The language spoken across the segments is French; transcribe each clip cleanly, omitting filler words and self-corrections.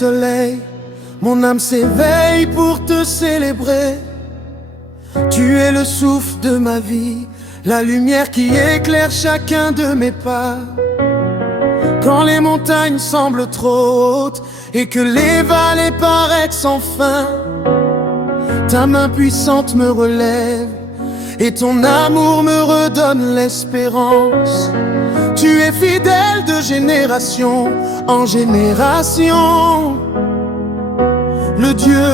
soleil, mon âme s'éveille pour te célébrer. Tu es le souffle de ma vie, la lumière qui éclaire chacun de mes pas. Quand les montagnes semblent trop hautes et que les vallées paraissent sans fin, ta main puissante me relève et ton amour me redonne l'espérance. Tu es fidèle de génération en génération, le Dieu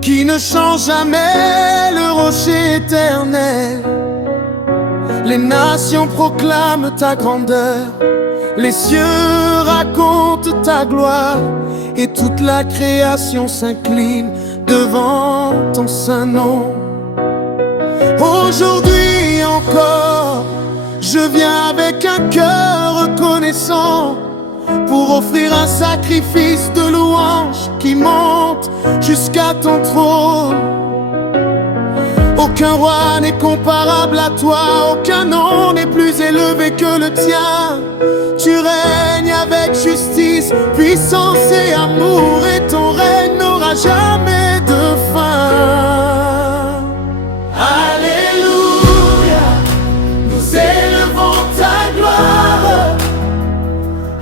qui ne change jamais, le rocher éternel. Les nations proclament ta grandeur, les cieux racontent ta gloire, et toute la création s'incline devant ton saint nom. Aujourd'hui encore, je viens avec un cœur reconnaissant pour offrir un sacrifice de louange qui monte jusqu'à ton trône. Aucun roi n'est comparable à toi, aucun nom n'est plus élevé que le tien. Tu règnes avec justice, puissance et amour, et ton règne n'aura jamais de fin. Alléluia, nous élevons ta gloire.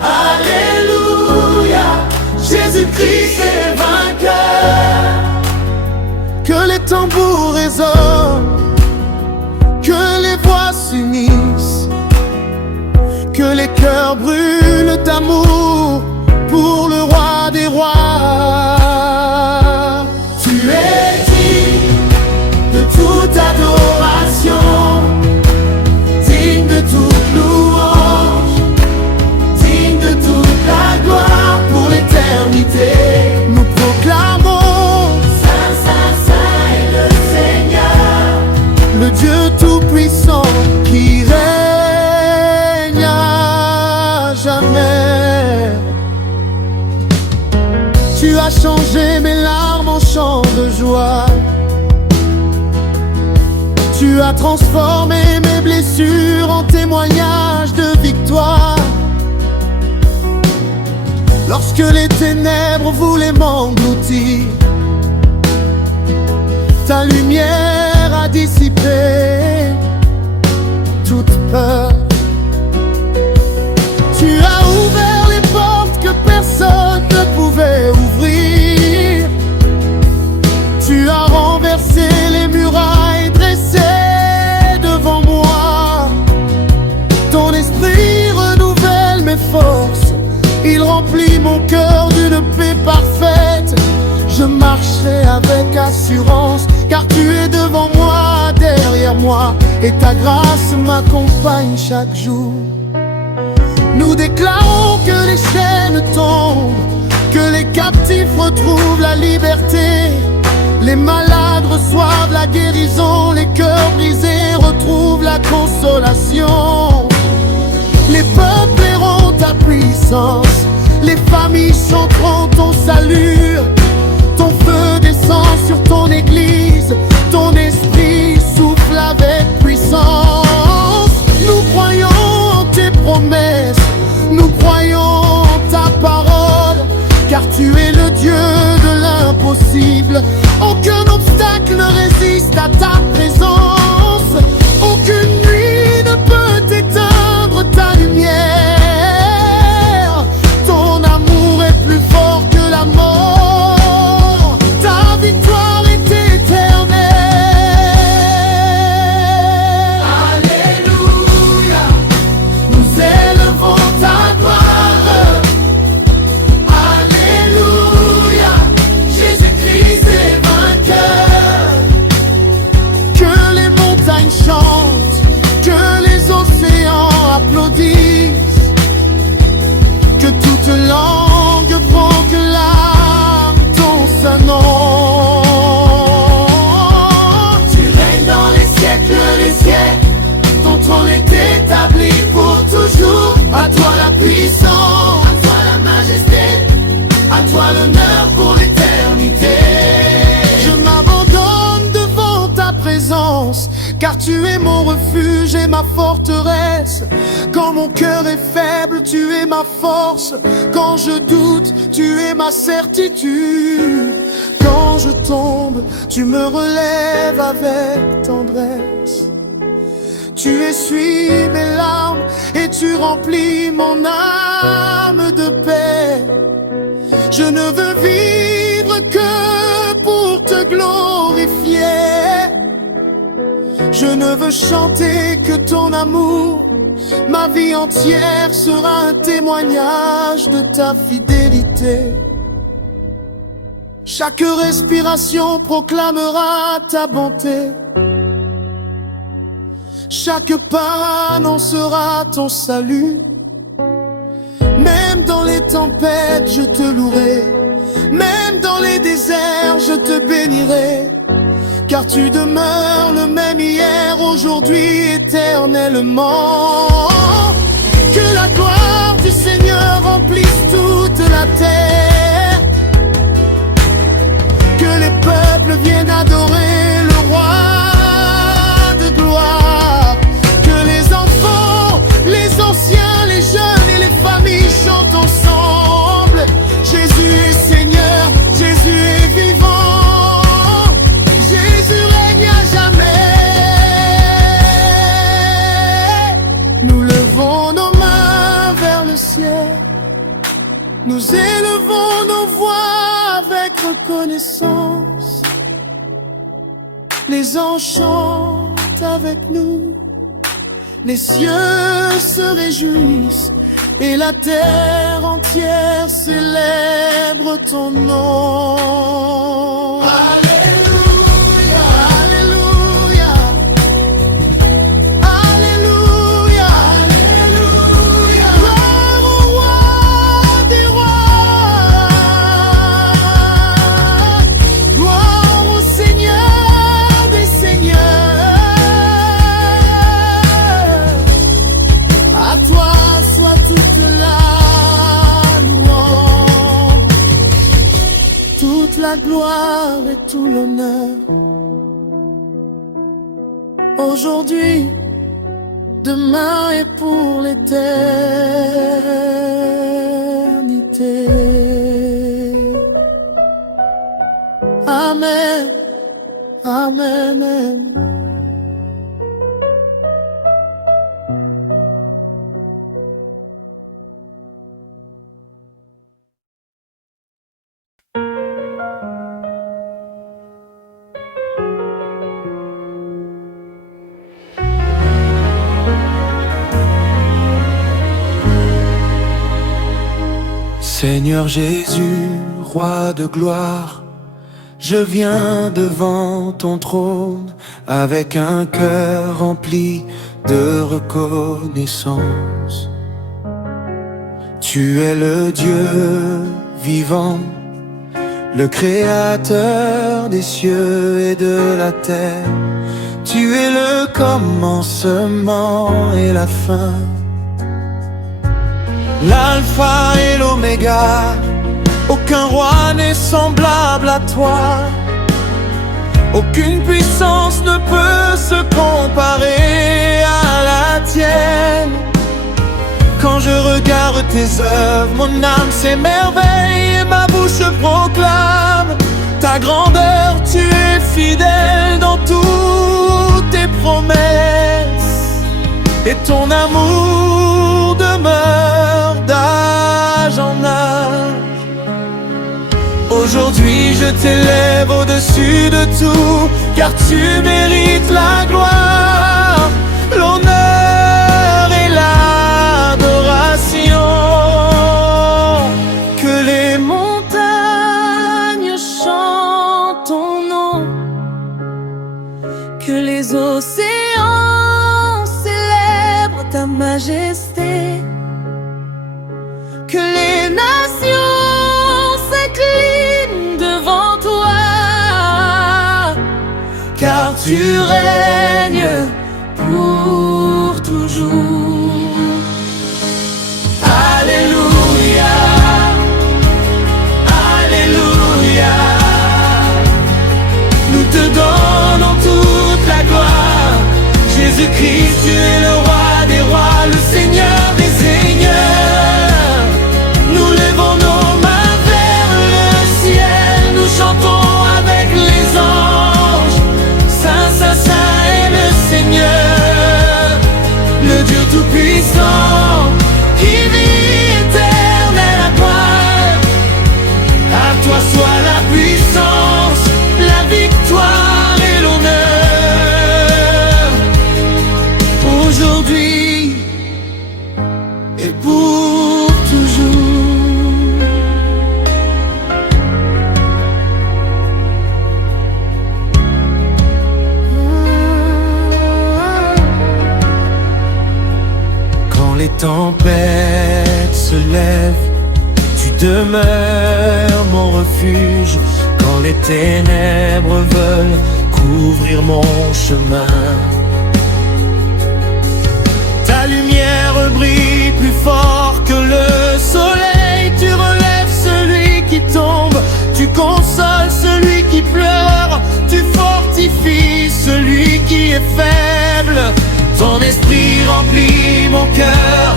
Alléluia, Jésus-Christ est vainqueur. Que les tambours résonnent, que les voix s'unissent, que les cœurs brûlent d'amour pour le roi des rois. Tu es digne de toute adoration, digne de toute louange, digne de toute la gloire pour l'éternité. Nous proclamons le Dieu tout-puissant qui règne à jamais. Tu as changé mes larmes en chants de joie. Tu as transformé mes blessures en témoignages de victoire. Lorsque les ténèbres voulaient m'engloutir, ta lumière a dissipé toute peur. Tu as ouvert les portes que personne ne pouvait ouvrir. Tu as renversé les murailles dressées devant moi. Ton esprit renouvelle mes forces, il remplit mon cœur d'une paix parfaite. Je marcherai avec assurance, car tu es devant moi, derrière moi, et ta grâce m'accompagne chaque jour. Nous déclarons que les chaînes tombent, que les captifs retrouvent la liberté, les malades reçoivent la guérison, les cœurs brisés retrouvent la consolation. Les peuples verront ta puissance, les familles chanteront ton salut. Ton feu descend sur ton église, ton esprit souffle avec puissance. Nous croyons en tes promesses, nous croyons en ta parole, car tu es le Dieu de l'impossible. Aucun obstacle ne résiste à ta présence, aucune nuit ne peut éteindre ta lumière. Ton amour est plus fort que la mort. Que toute langue proclame ton saint nom. Tu règnes dans les siècles, ton trône est établi pour toujours. À toi la puissance, à toi la majesté, à toi l'honneur pour l'éternité. Je m'abandonne devant ta présence, car tu es mon refuge et ma forteresse. Quand mon cœur est faible, tu es ma force. Quand je doute, tu es ma certitude. Quand je tombe, tu me relèves avec tendresse. Tu essuies mes larmes et tu remplis mon âme de paix. Je ne veux vivre que pour te glorifier. Je ne veux chanter que ton amour. Ma vie entière sera un témoignage de ta fidélité. Chaque respiration proclamera ta bonté. Chaque pas annoncera ton salut. Même dans les tempêtes, je te louerai. Même dans les déserts, je te bénirai. Car tu demeures le même hier, aujourd'hui, éternellement. Que la gloire du Seigneur remplisse toute la terre. Que les peuples viennent adorer le roi de gloire. Que les enfants, les anciens, les jeunes et les familles chantent ensemble. Jésus est Seigneur, Jésus est vivant. Jésus règne à jamais. Nous levons nos mains vers le ciel. Nous élevons nos voix avec reconnaissance. Les anges chantent avec nous. Les cieux se réjouissent et la terre entière célèbre ton nom. Alléluia, Alléluia, Alléluia, Alléluia. Gloire au roi des rois, gloire au Seigneur des seigneurs. À toi soit toute la louange, toute la gloire et tout l'honneur. Aujourd'hui, demain et pour l'éternité. Amen, amen, amen. Seigneur Jésus, roi de gloire, je viens devant ton trône avec un cœur rempli de reconnaissance. Tu es le Dieu vivant, le créateur des cieux et de la terre. Tu es le commencement et la fin, l'alpha et l'oméga. Aucun roi n'est semblable à toi. Aucune puissance ne peut se comparer à la tienne. Quand je regarde tes œuvres, mon âme s'émerveille et ma bouche proclame ta grandeur. Tu es fidèle dans toutes tes promesses et ton amour demeure d'âge en âge. Aujourd'hui je t'élève au-dessus de tout, car tu mérites la gloire, l'honneur et l'adoration. Que les montagnes chantent ton nom, que les océans célèbrent ta majesté, que les nations s'inclinent devant toi, car tu règnes pour toujours. Alléluia, Alléluia. Nous te donnons toute la gloire Jésus-Christ, tu es le roi des rois, le Seigneur des seigneurs. Nous levons nos mains vers le ciel, nous chantons avec les anges. Saint, Saint, Saint est le Seigneur, le Dieu tout-puissant, qui vit éternel à gloire. À toi soit la puissance, la victoire et l'honneur, aujourd'hui et pour toujours. Quand les tempêtes se lèvent, tu demeures mon refuge. Quand les ténèbres veulent couvrir mon chemin, ta lumière brille plus fort que le soleil. Tu relèves celui qui tombe, tu consoles celui qui pleure, tu fortifies celui qui est faible. Ton esprit remplit mon cœur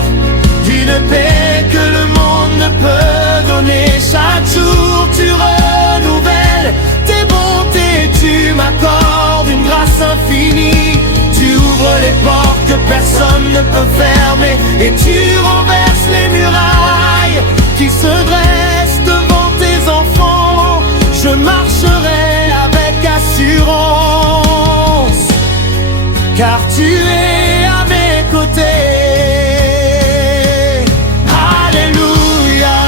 d'une paix que le monde ne peut donner. Chaque jour tu renouvelles tes bontés, tu m'accordes une grâce infinie. Tu ouvres les portes que personne ne peut fermer, et tu renverses les murailles qui se dressent devant tes enfants. Je marcherai avec assurance, car tu es à mes côtés. Alléluia,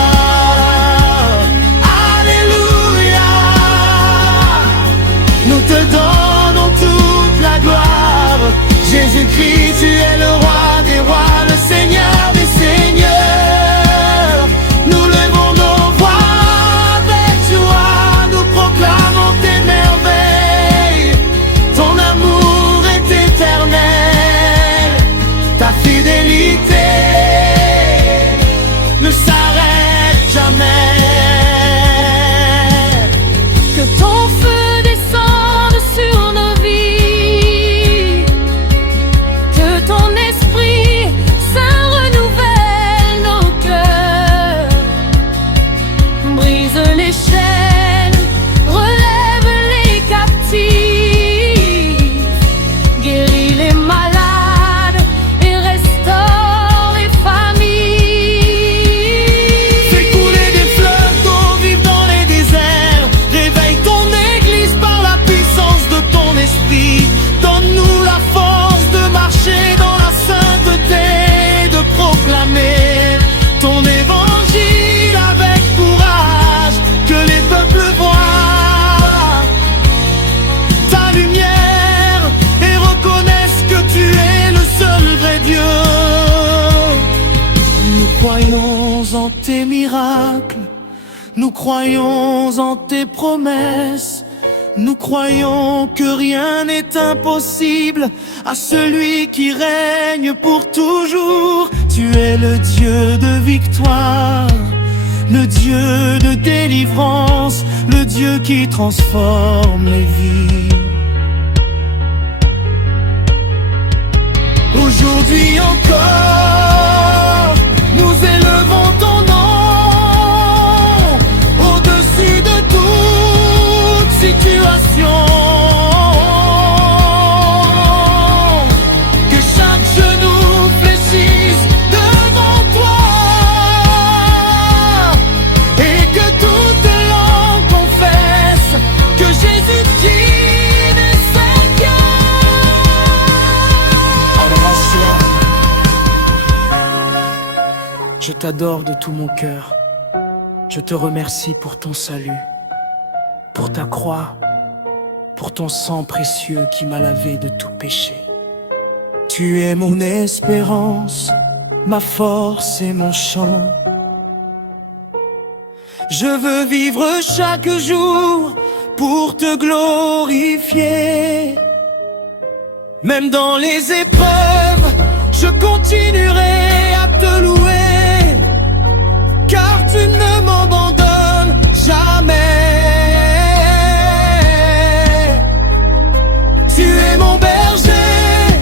Alléluia. Nous te donnons toute la gloire. Jésus-Christ, tu es le roi des rois, le Seigneur des seigneurs. Nous levons nos voix avec joie, nous proclamons tes merveilles. Ton amour est éternel, ta fidélité ne s'arrête jamais. Que ton feu descende sur nos vies, que ton esprit saint renouvelle nos cœurs, brise les chaînes, relève les captifs, guéris les malades et restaure les familles. Fais couler des fleuves d'eau vive dans les déserts. Réveille ton église par la puissance de ton esprit. Donne-nous la force de marcher dans la sainteté, de proclamer ton évangile avec courage. Que les peuples voient ta lumière et reconnaissent que tu es le seul vrai Dieu. Nous croyons en tes miracles, nous croyons en tes promesses. Nous croyons que rien n'est impossible à celui qui règne pour toujours. Tu es le Dieu de victoire, le Dieu de délivrance, le Dieu qui transforme les vies. Aujourd'hui encore, nous élevons ton nom au-dessus de toute situation. Que chaque genou fléchisse devant toi, et que toute langue confesse que Jésus-Christ est Seigneur. Je t'adore de tout mon cœur. Je te remercie pour ton salut, pour ta croix, pour ton sang précieux qui m'a lavé de tout péché. Tu es mon espérance, ma force et mon chant. Je veux vivre chaque jour pour te glorifier. Même dans les épreuves, je continuerai à te louer, car tu ne m'abandonnes jamais. Tu es mon berger,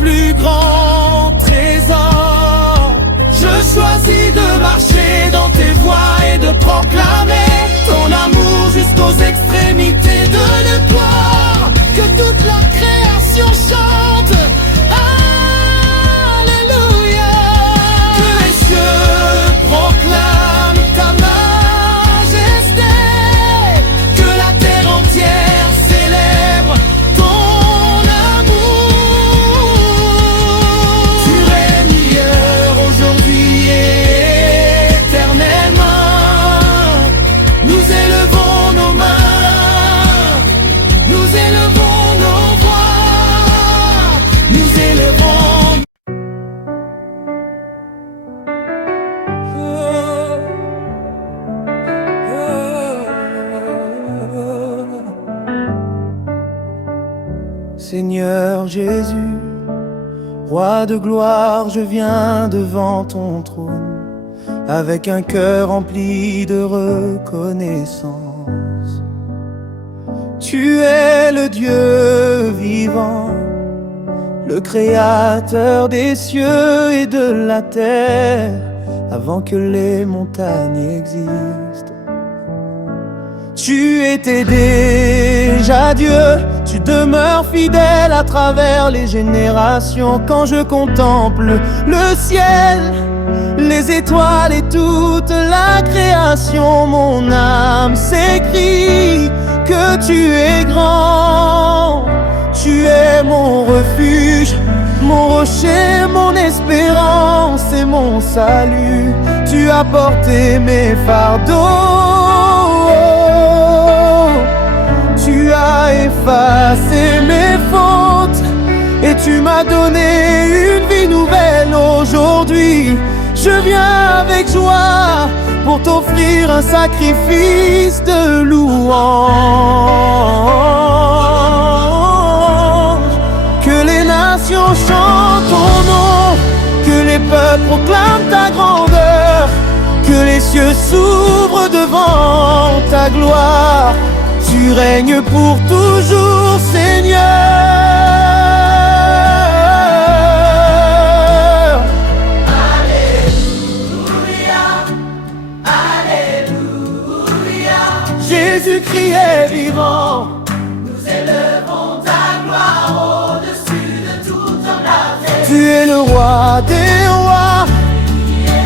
plus grand trésor. Je choisis de marcher dans tes voies et de proclamer ton amour jusqu'aux extrémités de l'histoire. Que toute la création chante Alléluia. Que les cieux proclament ta majesté, que la terre entière célèbre ton amour. Tu règnes hier, aujourd'hui et éternellement. Nous élevons nos mains, nous élevons nos voix, nous élevons. Seigneur Jésus, Roi de gloire, je viens devant ton trône avec un cœur rempli de reconnaissance. Tu es le Dieu vivant, le créateur des cieux et de la terre, avant que les montagnes existent. Tu étais déjà Dieu, tu demeures fidèle à travers les générations. Quand je contemple le ciel, les étoiles et toute la création, mon âme s'écrie que tu es grand. Tu es mon refuge, mon rocher, mon espérance et mon salut. Tu as porté mes fardeaux, tu as effacé mes fautes et tu m'as donné une vie nouvelle aujourd'hui. Je viens avec joie pour t'offrir un sacrifice de louange. Que les nations chantent ton nom, que les peuples proclament ta grandeur, que les cieux s'ouvrent devant ta gloire. Tu règnes pour toujours, Seigneur. Alléluia, Alléluia. Jésus-Christ est vivant. Nous élevons ta gloire au-dessus de toute la terre. Tu es le roi des rois,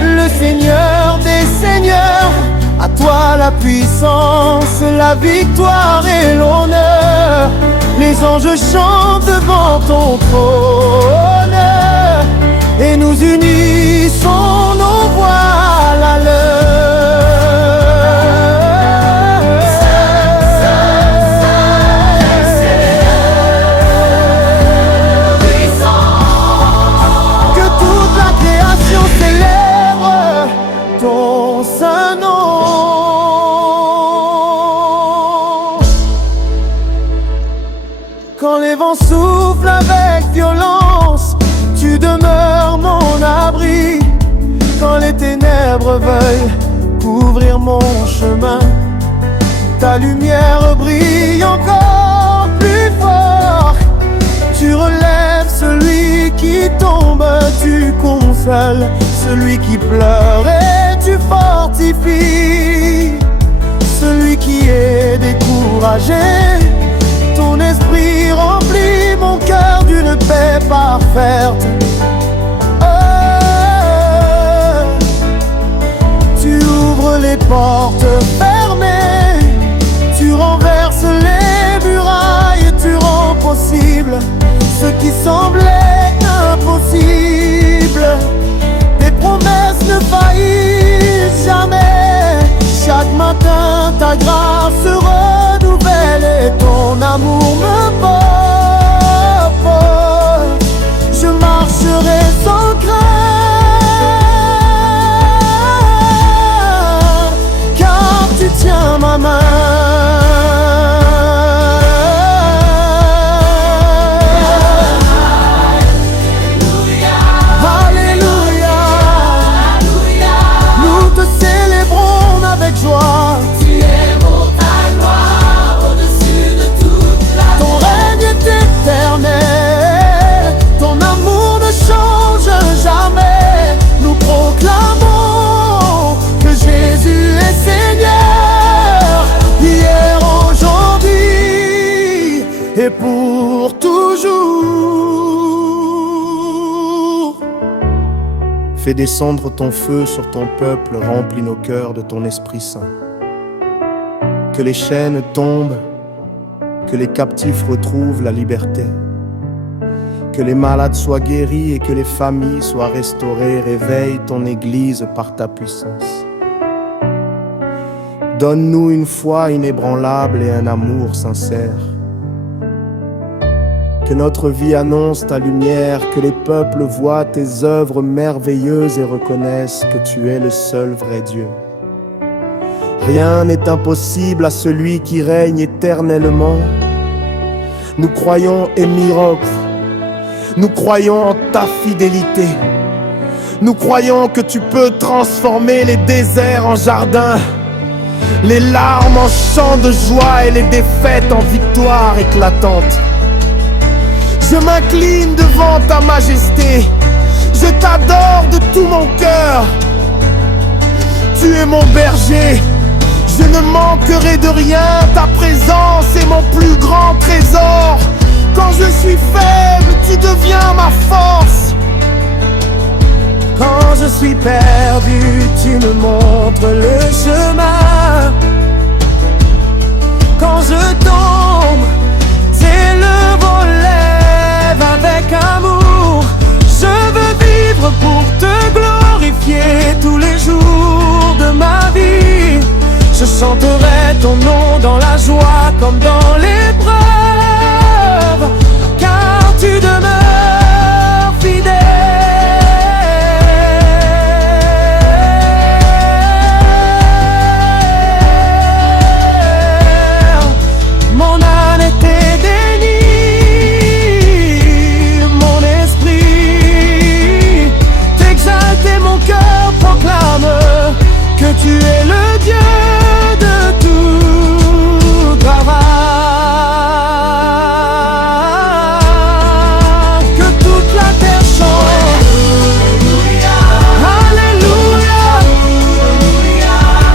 le Seigneur des seigneurs. À toi la puissance, la victoire et l'honneur. Les anges chantent devant ton trône et nous unissons nos voiles à que toute la création célèbre ton saint nom. Quand les vents soufflent avec violence, tu demeures mon abri. Quand les ténèbres veulent couvrir mon chemin, ta lumière brille encore plus fort. Tu relèves celui qui tombe, tu consoles celui qui pleure et tu fortifies celui qui est découragé. Ton esprit remplit mon cœur d'une paix parfaite. Tu ouvres les portes fermées, tu renverses les murailles et tu rends possible ce qui semblait impossible. Tes promesses ne faillissent jamais. Chaque matin ta grâce se renouvelle et ton amour me porte. Je marcherai sans crainte, car tu tiens ma main. Fais descendre ton feu sur ton peuple, remplis nos cœurs de ton Esprit Saint. Que les chaînes tombent, que les captifs retrouvent la liberté, que les malades soient guéris et que les familles soient restaurées. Réveille ton Église par ta puissance. Donne-nous une foi inébranlable et un amour sincère. Que notre vie annonce ta lumière, que les peuples voient tes œuvres merveilleuses et reconnaissent que tu es le seul vrai Dieu. Rien n'est impossible à celui qui règne éternellement. Nous croyons aux miracles, nous croyons en ta fidélité. Nous croyons que tu peux transformer les déserts en jardins, les larmes en chants de joie et les défaites en victoire éclatante. Je m'incline devant ta majesté, je t'adore de tout mon cœur. Tu es mon berger, je ne manquerai de rien, ta présence est mon plus grand trésor. Quand je suis faible, tu deviens ma force. Quand je suis perdu, tu me montres le chemin. Quand je tombe, tes le relève avec amour. Je veux vivre pour te glorifier tous les jours de ma vie. Je chanterai ton nom dans la joie comme dans l'épreuve, car tu demeures fidèle. Mon âme était dénie, mon esprit t'exalte et mon cœur proclame que tu es le Dieu de tout travail. Que toute la terre chante Alléluia,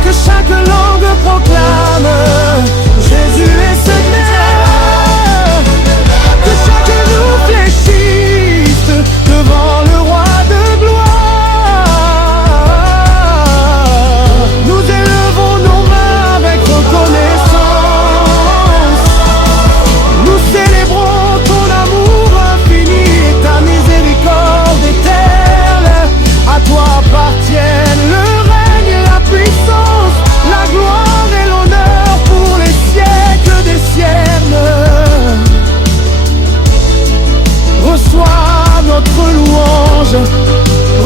que chaque langue proclame Jésus est Seigneur. Que chaque genou fléchisse devant le roi de gloire. Nous élevons nos mains avec reconnaissance. Nous célébrons ton amour infini et ta miséricorde éternelle. À toi appartiennent le règne et la puissance, la gloire et l'honneur pour les siècles des siècles. Reçois notre louange,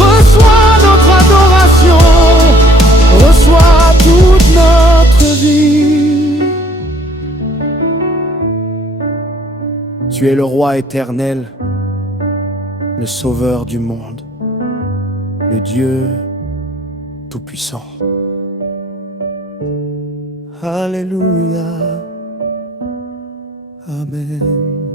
reçois notre adoration, reçois toute notre vie. Tu es le roi éternel, le sauveur du monde, le Dieu tout-puissant. Alléluia. Amen.